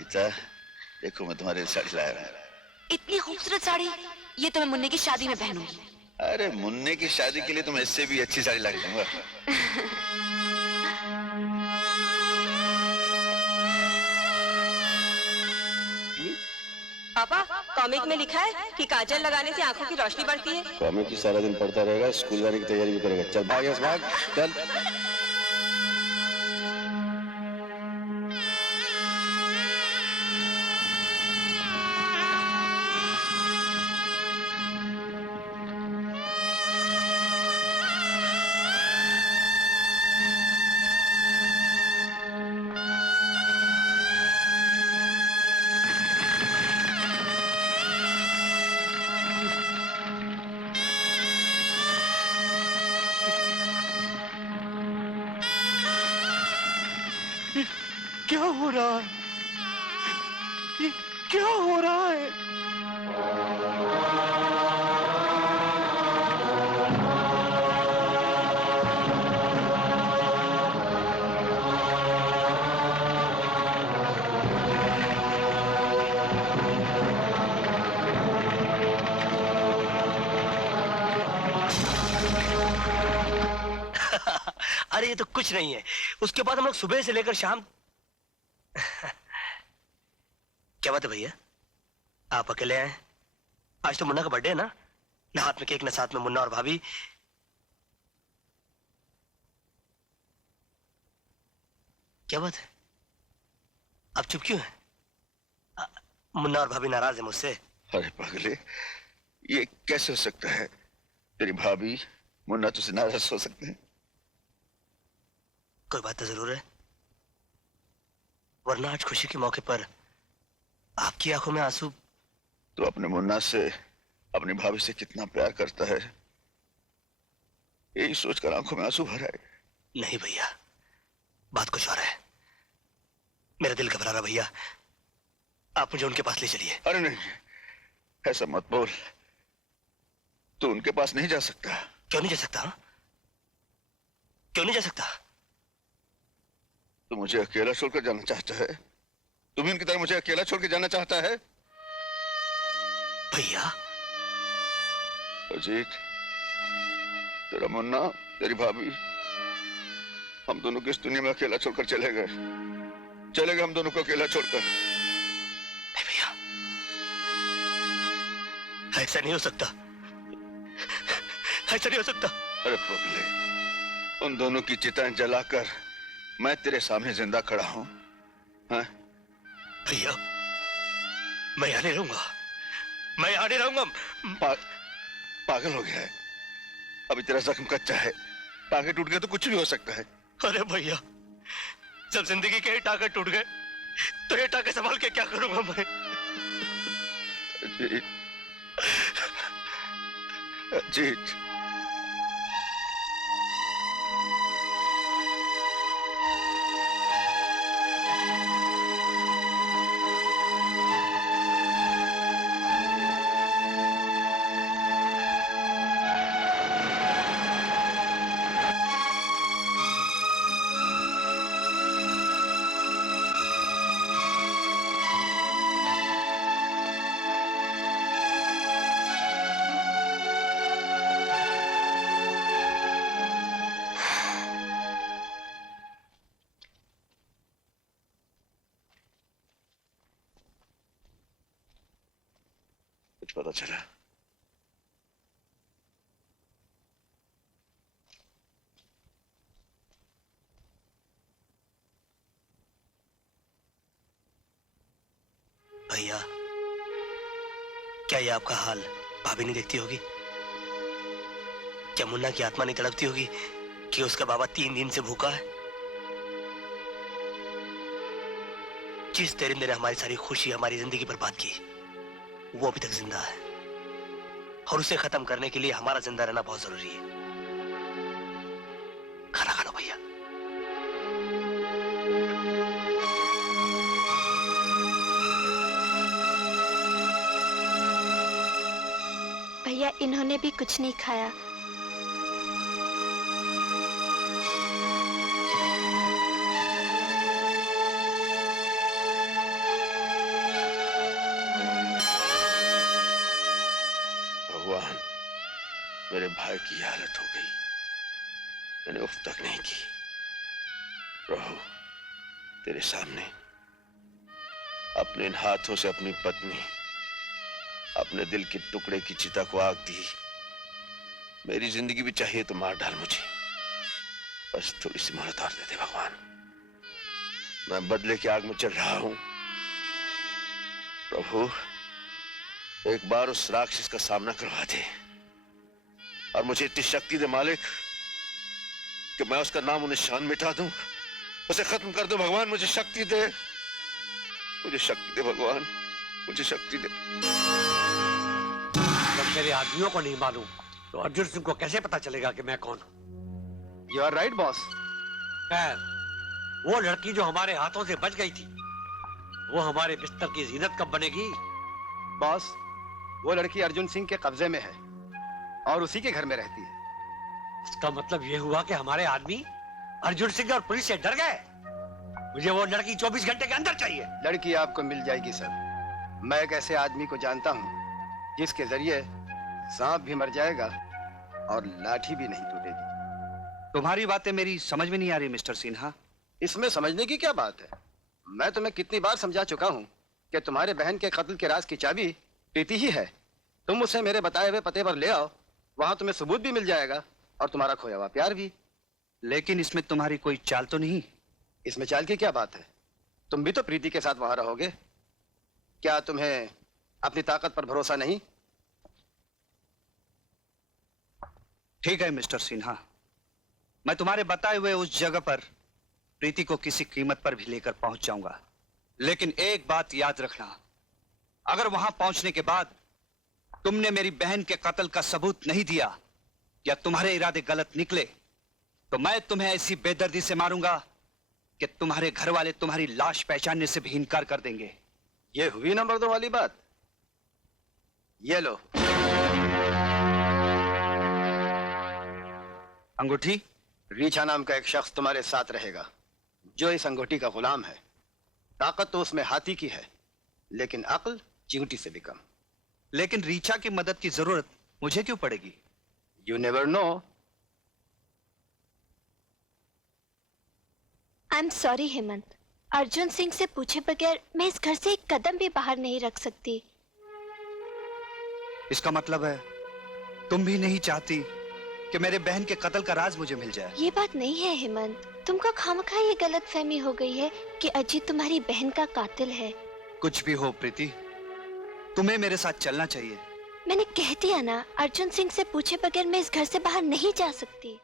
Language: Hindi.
नीता, देखो मैं तुम्हारे लिए साड़ी लाया हूं। इतनी खूबसूरत साड़ी, ये तो मैं मुन्ने की शादी में पहनूंगी। अरे मुन्ने की शादी के लिए तो मैं इससे भी अच्छी साड़ी ला के दूंगा। पापा, कॉमिक में लिखा है कि काजल लगाने से आंखों की रोशनी बढ़ती है। कॉमिक की सारा दिन पढ़ता रहेगा, स्कूल जाने की तैयारी भी करेगा। चल भाग, यस भाग, चल। क्या हो रहा है? ये क्या हो रहा है? अरे ये तो कुछ नहीं है। उसके बाद हम लोग सुबह से लेकर शाम क्या बात है भैया, आप अकेले आए? आज तो मुन्ना का बर्थडे है ना? ना हाथ में केक, ना साथ में मुन्ना और भाभी। क्या बात है, आप चुप क्यों हैं? मुन्ना और भाभी नाराज है मुझसे। अरे पागले, ये कैसे हो सकता है? तेरी भाभी मुन्ना तुझसे नाराज हो सकते हैं? कोई बात तो जरूर है, वरना आज खुशी के मौके पर आपकी आंखों में आंसू। तो अपने मुन्ना से, अपनी भाभी से कितना प्यार करता है, यही सोचकर आंखों में आंसू भर आए। नहीं भैया, बात कुछ और है। मेरा दिल घबरा रहा भैया, आप मुझे उनके पास ले चलिए। अरे नहीं, ऐसा मत बोल। तू उनके पास नहीं जा सकता। क्यों नहीं जा सकता? क्यों नहीं जा सकता? तू मुझे अकेला छोड़कर जाना चाहता है? तू भी उनकी तरह मुझे अकेला छोड़ के जाना चाहता है? भैया। अजीत, तेरा मुन्ना, तेरी भाभी, हम दोनों को इस दुनिया में अकेला छोड़कर चले गए। हम दोनों को अकेला छोड़कर। नहीं भैया, ऐसा नहीं हो सकता, ऐसा नहीं हो सकता। अरे पगले, उन दोनों की चिताएं जलाकर मैं तेरे सामने जिंदा खड़ा हूं। हाँ? भैया, मैं यहाँ नहीं रहूंगा, मैं यहाँ नहीं रहूंगा। पागल हो गया है? अभी तेरा जख्म कच्चा है, टांगे टूट गए तो कुछ भी हो सकता है। अरे भैया, जब जिंदगी के टांगे टूट गए तो ये टांगे संभाल के क्या करूंगा मैं? अजीत, अजीत, पता चला? भैया, क्या ये आपका हाल भाभी नहीं देखती होगी? क्या मुन्ना की आत्मा नहीं तड़पती होगी कि उसका बाबा 3 दिन से भूखा है? जिस दरिंदे ने हमारी सारी खुशी, हमारी जिंदगी बर्बाद की, वो अभी तक जिंदा है और उसे खत्म करने के लिए हमारा जिंदा रहना बहुत जरूरी है। खाना खा लो भैया। भैया, इन्होंने भी कुछ नहीं खाया। भगवान, मेरे भाई की हालत हो गई। मैंने उफ तक नहीं की। प्रभु, तेरे सामने अपने इन हाथों से अपनी पत्नी, अपने दिल के टुकड़े की चिता को आग दी। मेरी जिंदगी भी चाहिए तो मार डाल मुझे, बस थोड़ी सी मोहलत और दे दे भगवान। मैं बदले की आग में चल रहा हूं। प्रभु, एक बार उस राक्षस का सामना करवा दे और मुझे इतनी शक्ति दे मालिक कि मैं उसका नाम निशान मिटा दूं, उसे खत्म कर दो। भगवान मुझे शक्ति दे, मुझे शक्ति दे भगवान, मुझे शक्ति दे। जब मेरे आदमियों को नहीं मालूम तो अर्जुन सिंह को कैसे पता चलेगा कि मैं कौन हूं? You are right boss. खैर, वो लड़की जो हमारे हाथों से बच गई थी, वो हमारे बिस्तर की जीनत कब बनेगी? बॉस, वो लड़की अर्जुन सिंह के कब्जे में है और उसी के घर में रहती है। इसका मतलब ये हुआ कि हमारे आदमी अर्जुन सिंह और पुलिस से डर गए। मुझे वो लड़की 24 घंटे के अंदर चाहिए। लड़की आपको मिल जाएगी सर। मैं एक ऐसे आदमी को जानता हूँ जिसके जरिए सांप भी मर जाएगा और लाठी भी नहीं टूटेगी। तुम्हारी बातें मेरी समझ में नहीं आ रही मिस्टर सिन्हा। इसमें समझने की क्या बात है? मैं तुम्हें कितनी बार समझा चुका हूँ कि तुम्हारे बहन के कत्ल के राज की चाबी प्रीति ही है। तुम उसे मेरे बताए हुए पते पर ले आओ, वहां तुम्हें सबूत भी मिल जाएगा और तुम्हारा खोया हुआ प्यार भी। लेकिन इसमें तुम्हारी कोई चाल तो नहीं? इसमें चाल की क्या बात है? तुम भी तो प्रीति के साथ वहां रहोगे। क्या तुम्हें अपनी ताकत पर भरोसा नहीं? ठीक है मिस्टर सिन्हा, मैं तुम्हारे बताए हुए उस जगह पर प्रीति को किसी कीमत पर भी लेकर पहुंच जाऊंगा। लेकिन एक बात याद रखना, अगर वहां पहुंचने के बाद तुमने मेरी बहन के कत्ल का सबूत नहीं दिया या तुम्हारे इरादे गलत निकले तो मैं तुम्हें ऐसी बेदर्दी से मारूंगा कि तुम्हारे घर वाले तुम्हारी लाश पहचानने से भी इनकार कर देंगे। ये हुई नंबर 2 वाली बात। ये लो अंगूठी। रीछा नाम का एक शख्स तुम्हारे साथ रहेगा जो इस अंगूठी का गुलाम है। ताकत तो उसमें हाथी की है, लेकिन अक्ल चींटी से भी कम। लेकिन रीछा की मदद की जरूरत मुझे क्यों पड़ेगी? You never know. I am sorry Hemant, Arjun Singh से पूछे बगैर मैं इस घर से एक कदम भी बाहर नहीं रख सकती। इसका मतलब है तुम भी नहीं चाहती कि मेरे बहन के कत्ल का राज मुझे मिल जाए? ये बात नहीं है हेमंत, तुमको खामखा ये गलत फहमी हो गई है कि अजीत तुम्हारी बहन का कातिल है। कुछ भी हो प्रीति, तुम्हें मेरे साथ चलना चाहिए। मैंने कह दिया ना, अर्जुन सिंह से पूछे बगैर मैं इस घर से बाहर नहीं जा सकती।